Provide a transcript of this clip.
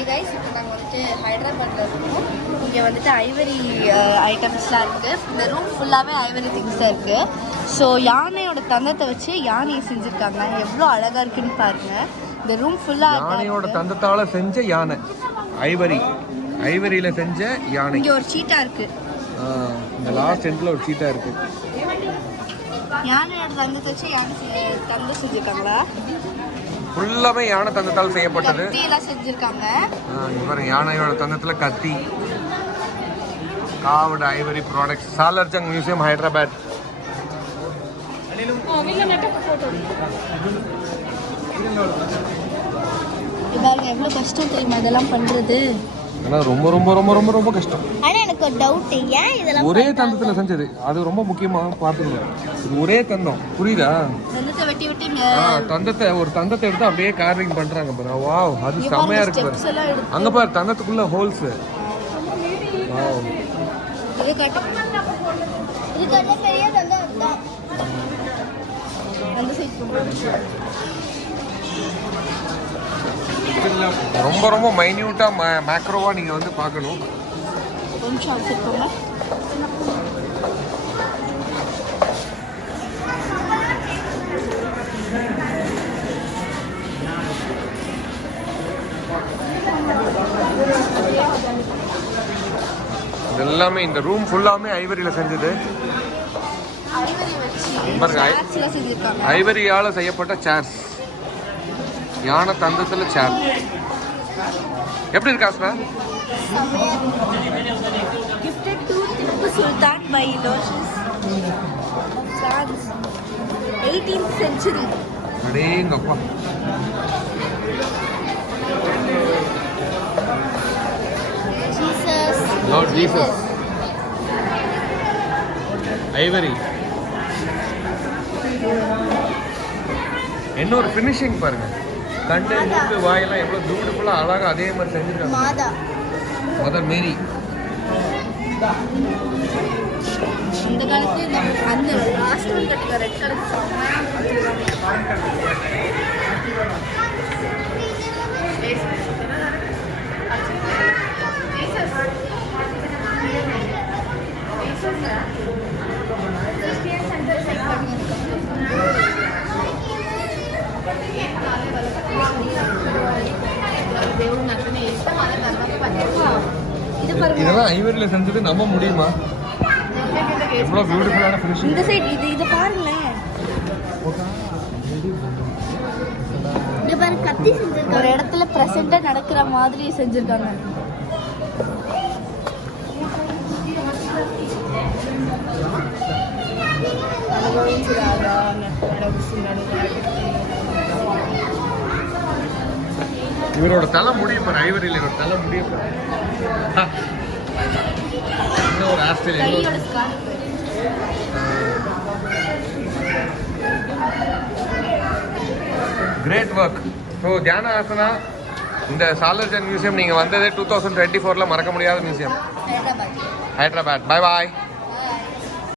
Hi guys, இப்போ நாங்கள் வந்துட்டு ஹைதராபாத்தில் இருக்கோம். இங்கே வந்துட்டு ஐவரி ஐட்டம்ஸ்லாம் இருக்குது. இந்த ரூம் ஃபுல்லாகவே ஐவரி திங்ஸ் தான் இருக்குது. ஸோ யானையோட தந்தத்தை வச்சு யானையை செஞ்சுருக்காங்க. எவ்வளோ அழகாக இருக்குன்னு பாருங்கள். இந்த ரூம் ஃபுல்லாக யானையோட தந்தத்தால் செஞ்ச யானை, ஐவரியில் செஞ்ச யானை. இங்கே ஒரு சீட்டா இருக்குது. இந்த லாஸ்ட் எண்டில் ஒரு சீட்டா இருக்குது. யானையோட தந்தத்தை வச்சு யானை தந்தம் செஞ்சுருக்காங்களா? ஃபுல்லாமே யானை தந்தத்தால் செய்யப்பட்டது. கத்தியெல்லாம் செஞ்சுருக்காங்க. இவர் யானையோட தந்தத்தில் கத்தி. Kavad Ivory products, சாலர்ஜங் museum, Hyderabad. பாருங்க எவ்வளோ கஷ்டம் தெரியுமா இதெல்லாம் பண்ணுறது. ஆனால் ரொம்ப ரொம்ப ரொம்ப ரொம்ப ரொம்ப கஷ்டம். ஆனால் எனக்கு ஒரு டவுட், ஏன் இதெல்லாம் ஒரே தந்தத்தில் செஞ்சது அது ரொம்ப முக்கியமாக பார்த்துக்கணும். இது ஒரே தந்தம், புரியுதா? தந்தத்தை வெட்டி வெட்டி ஒரு தந்தத்தை எடுத்து அப்படியே கார்விங் பண்றாங்க பாரு. வாவ், அது செமையா இருக்கு பாரு. அங்க பாரு தந்தத்துக்குள்ள ஹோல்ஸ். வாவ், இது கட்ட பெரிய தந்தம் தான். அந்த சைடு ரொம்ப ரொம்ப மைன்யூட்டா மேக்ரோவா நீங்க வந்து பார்க்கணும். கொஞ்சம் வச்சிருக்கோங்க. எல்லாமே இந்த ரூம் ஃபுல்லாமே ஐவரியில செஞ்சது. ஐவரியால செய்யப்பட்ட சேர்ஸ், யானை தந்தத்துல சேர். எப்படி இருக்கா sir? Gifted to Tipu Sultan by Aloysius of France, 18th century. அடேங்கப்பா. Jesus. Lord Jesus. ஐவரி. என்ன ஒரு ஃபினிஷிங் பாருங்க. கண்டு மூக்கு வாயெல்லாம் எவ்வளோ பியூட்டிஃபுல்லாக அழகாக அதே மாதிரி செஞ்சுருக்காங்க. மதர் மேரி. இந்த காலத்துல அந்த லாஸ்ட் ஒன் கட்டுற ரெட் கலர் இதெல்லாம் ஐவரியில செஞ்சது நம்ப முடியுமா? எவ்வளவு பியூட்டிஃபுல்லான ஃபினிஷிங். இந்த சைடு இது பாருங்களேன். இது பாரு, கத்தி செஞ்சிருக்காங்க. ஒரு இடத்துல பிரசன்ட்டா நடக்கிற மாதிரி செஞ்சிருக்காங்க. இவரோட தலை முடியும் பாரு. ஐவரியில் இவரோட தலை முடியும் பாரு. ஒரு ஆஸ்திரேலியா கிரேட் ஒர்க். ஸோ தியான ஆசனா இந்த சாலர்ஜங் மியூசியம் நீங்கள் வந்தது 2024 மறக்க முடியாத மியூசியம். ஹைதராபாத். பாய் பாய்.